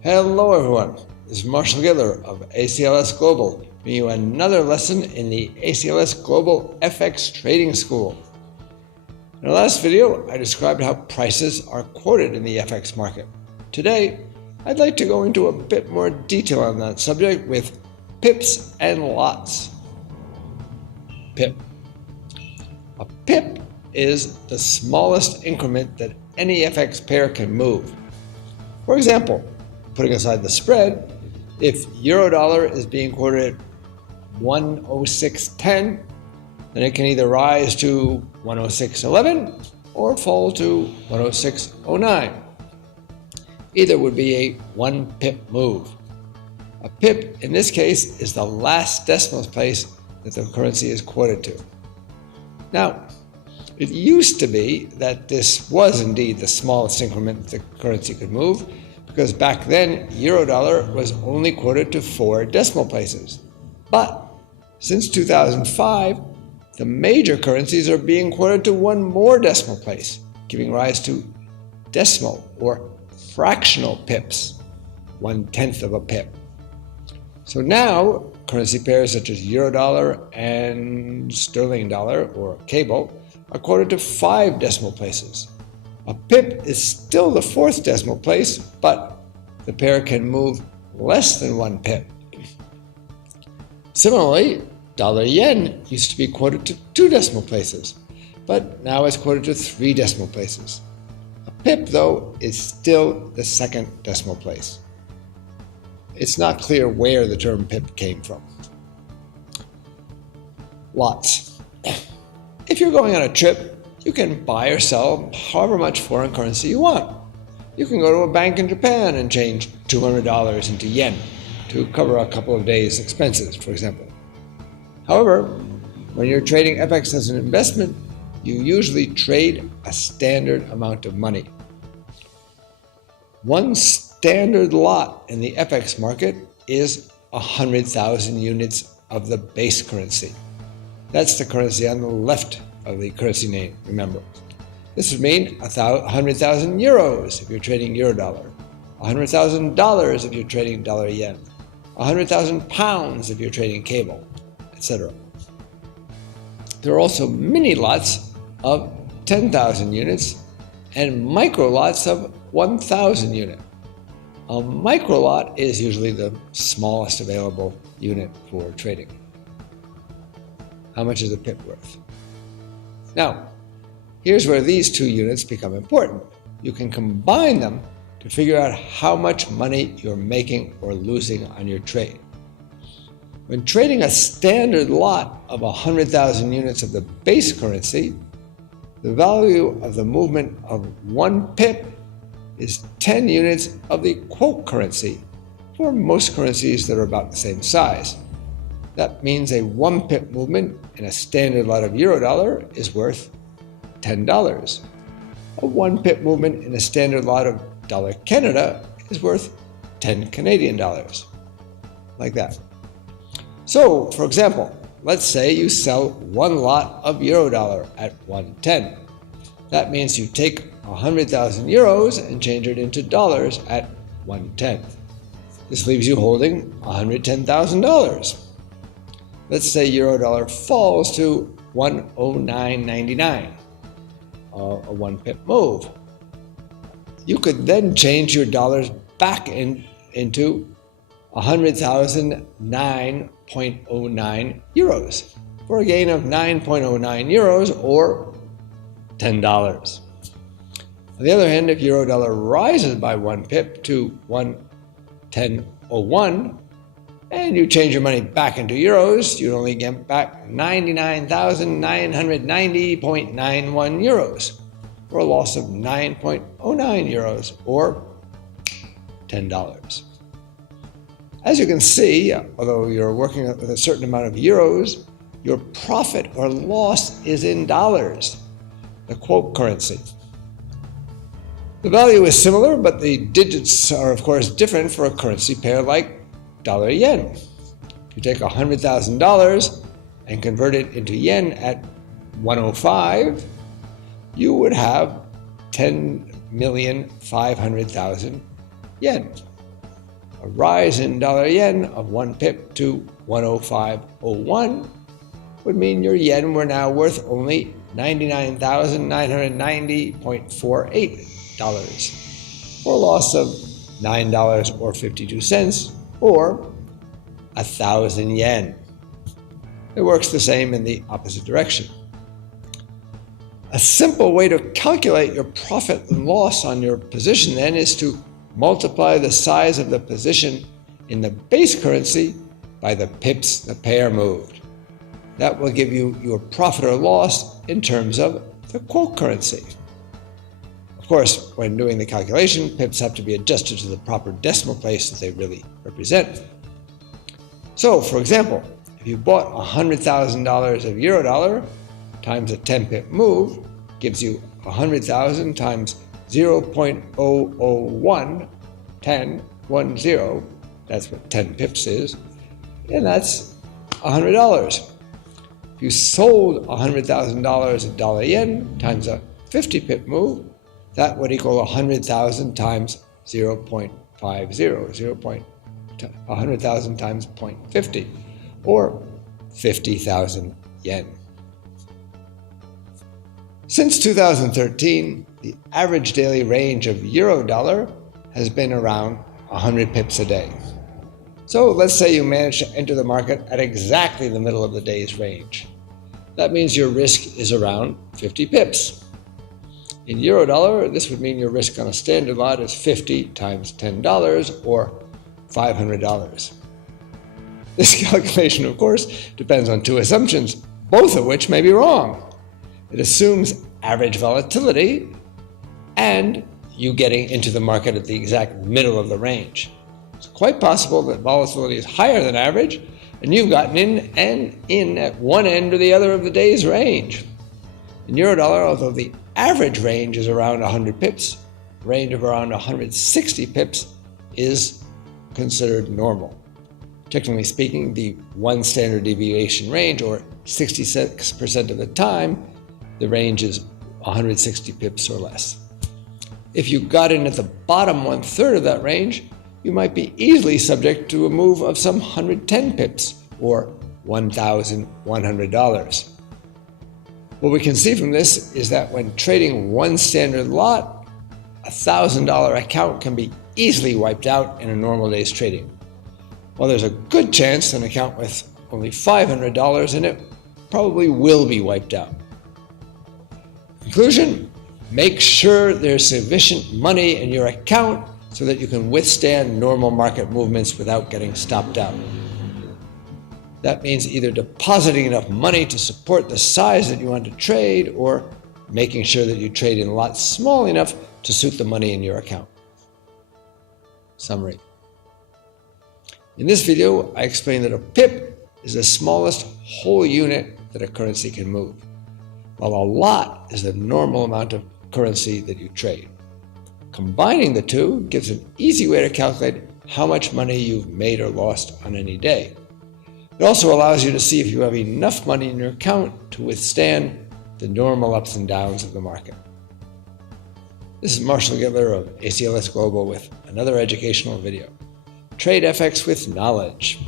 Hello everyone, this is Marshall Gidler of ACLS Global, bringing you another lesson in the ACLS Global FX Trading School. In our last video, I described how prices are quoted in the FX market. Today, I'd like to go into a bit more detail on that subject with pips and lots. Pip. A pip is the smallest increment that any FX pair can move. For example, putting aside the spread, if euro-dollar is being quoted at 106.10, then it can either rise to 106.11 or fall to 106.09. Either would be a 1 pip move. A pip, in this case, is the last decimal place that the currency is quoted to. Now, it used to be that this was indeed the smallest increment the currency could move, because back then, euro-dollar was only quoted to 4 decimal places. But since 2005, the major currencies are being quoted to 1 more decimal place, giving rise to decimal or fractional pips, 1/10 of a pip. So now, currency pairs such as euro-dollar and sterling dollar, or cable, are quoted to 5 decimal places. A pip is still the 4th decimal place, but the pair can move less than 1 pip. Similarly, dollar-yen used to be quoted to 2 decimal places, but now it's quoted to 3 decimal places. A pip, though, is still the 2nd decimal place. It's not clear where the term pip came from. Lots. If you're going on a trip, you can buy or sell however much foreign currency you want. You can go to a bank in Japan and change $200 into yen to cover a couple of days' expenses, for example. However, when you're trading FX as an investment, you usually trade a standard amount of money. One standard lot in the FX market is 100,000 units of the base currency. That's the currency on the left of the currency name, remember. This would mean 100,000 euros if you're trading euro-dollar, $100,000 if you're trading dollar-yen, 100,000 pounds if you're trading cable, etc. There are also mini lots of 10,000 units and micro lots of 1,000 units. A micro lot is usually the smallest available unit for trading. How much is a pip worth? Now, here's where these 2 units become important. You can combine them to figure out how much money you're making or losing on your trade. When trading a standard lot of 100,000 units of the base currency, the value of the movement of 1 pip is 10 units of the quote currency for most currencies that are about the same size. That means a 1 pip movement in a standard lot of euro-dollar is worth $10. A 1 pip movement in a standard lot of dollar Canada is worth 10 Canadian dollars. Like that. So, for example, let's say you sell 1 lot of euro-dollar at 110. That means you take 100,000 euros and change it into dollars at 110. This leaves you holding $110,000. Let's say euro-dollar falls to 109.99, a 1 pip move. You could then change your dollars back into 100,009.09 euros for a gain of 9.09 euros or $10. On the other hand, if euro-dollar rises by 1 pip to 110.01, and you change your money back into euros, you only get back 99,990.91 euros, for a loss of 9.09 euros, or $10. As you can see, although you're working with a certain amount of euros, your profit or loss is in dollars, the quote currency. The value is similar, but the digits are, of course, different for a currency pair like dollar-yen. If you take $100,000 and convert it into yen at 105, you would have 10,500,000 yen. A rise in dollar yen of 1 pip to 105.01 would mean your yen were now worth only $99,990.48, for a loss of $9.52, or 1,000 yen. It works the same in the opposite direction. A simple way to calculate your profit and loss on your position then is to multiply the size of the position in the base currency by the pips the pair moved. That will give you your profit or loss in terms of the quote currency. Of course, when doing the calculation, pips have to be adjusted to the proper decimal place that they really represent. So, for example, if you bought $100,000 of eurodollar times a 10 pip move gives you 100,000 times 0.001, 10, 10, that's what 10 pips is, and that's $100. If you sold $100,000 of dollar yen times a 50 pip move, that would equal 100,000 times 0.50, 100,000 times 0.50, or 50,000 yen. Since 2013, the average daily range of euro-dollar has been around 100 pips a day. So let's say you manage to enter the market at exactly the middle of the day's range. That means your risk is around 50 pips. In euro-dollar, this would mean your risk on a standard lot is 50 times $10, or $500. This calculation, of course, depends on two assumptions, both of which may be wrong. It assumes average volatility and you getting into the market at the exact middle of the range. It's quite possible that volatility is higher than average and you've gotten in at one end or the other of the day's range. In eurodollar, although the average range is around 100 pips, a range of around 160 pips is considered normal. Technically speaking, the one standard deviation range, or 66% of the time, the range is 160 pips or less. If you got in at the bottom 1/3 of that range, you might be easily subject to a move of some 110 pips, or $1,100. What we can see from this is that when trading one standard lot, a $1,000 account can be easily wiped out in a normal day's trading. While there's a good chance an account with only $500 in it probably will be wiped out. Conclusion, make sure there's sufficient money in your account so that you can withstand normal market movements without getting stopped out. That means either depositing enough money to support the size that you want to trade, or making sure that you trade in lots small enough to suit the money in your account. Summary. In this video, I explained that a pip is the smallest whole unit that a currency can move, while a lot is the normal amount of currency that you trade. Combining the two gives an easy way to calculate how much money you've made or lost on any day. It also allows you to see if you have enough money in your account to withstand the normal ups and downs of the market. This is Marshall Gittler of ACLS Global with another educational video. Trade FX with knowledge.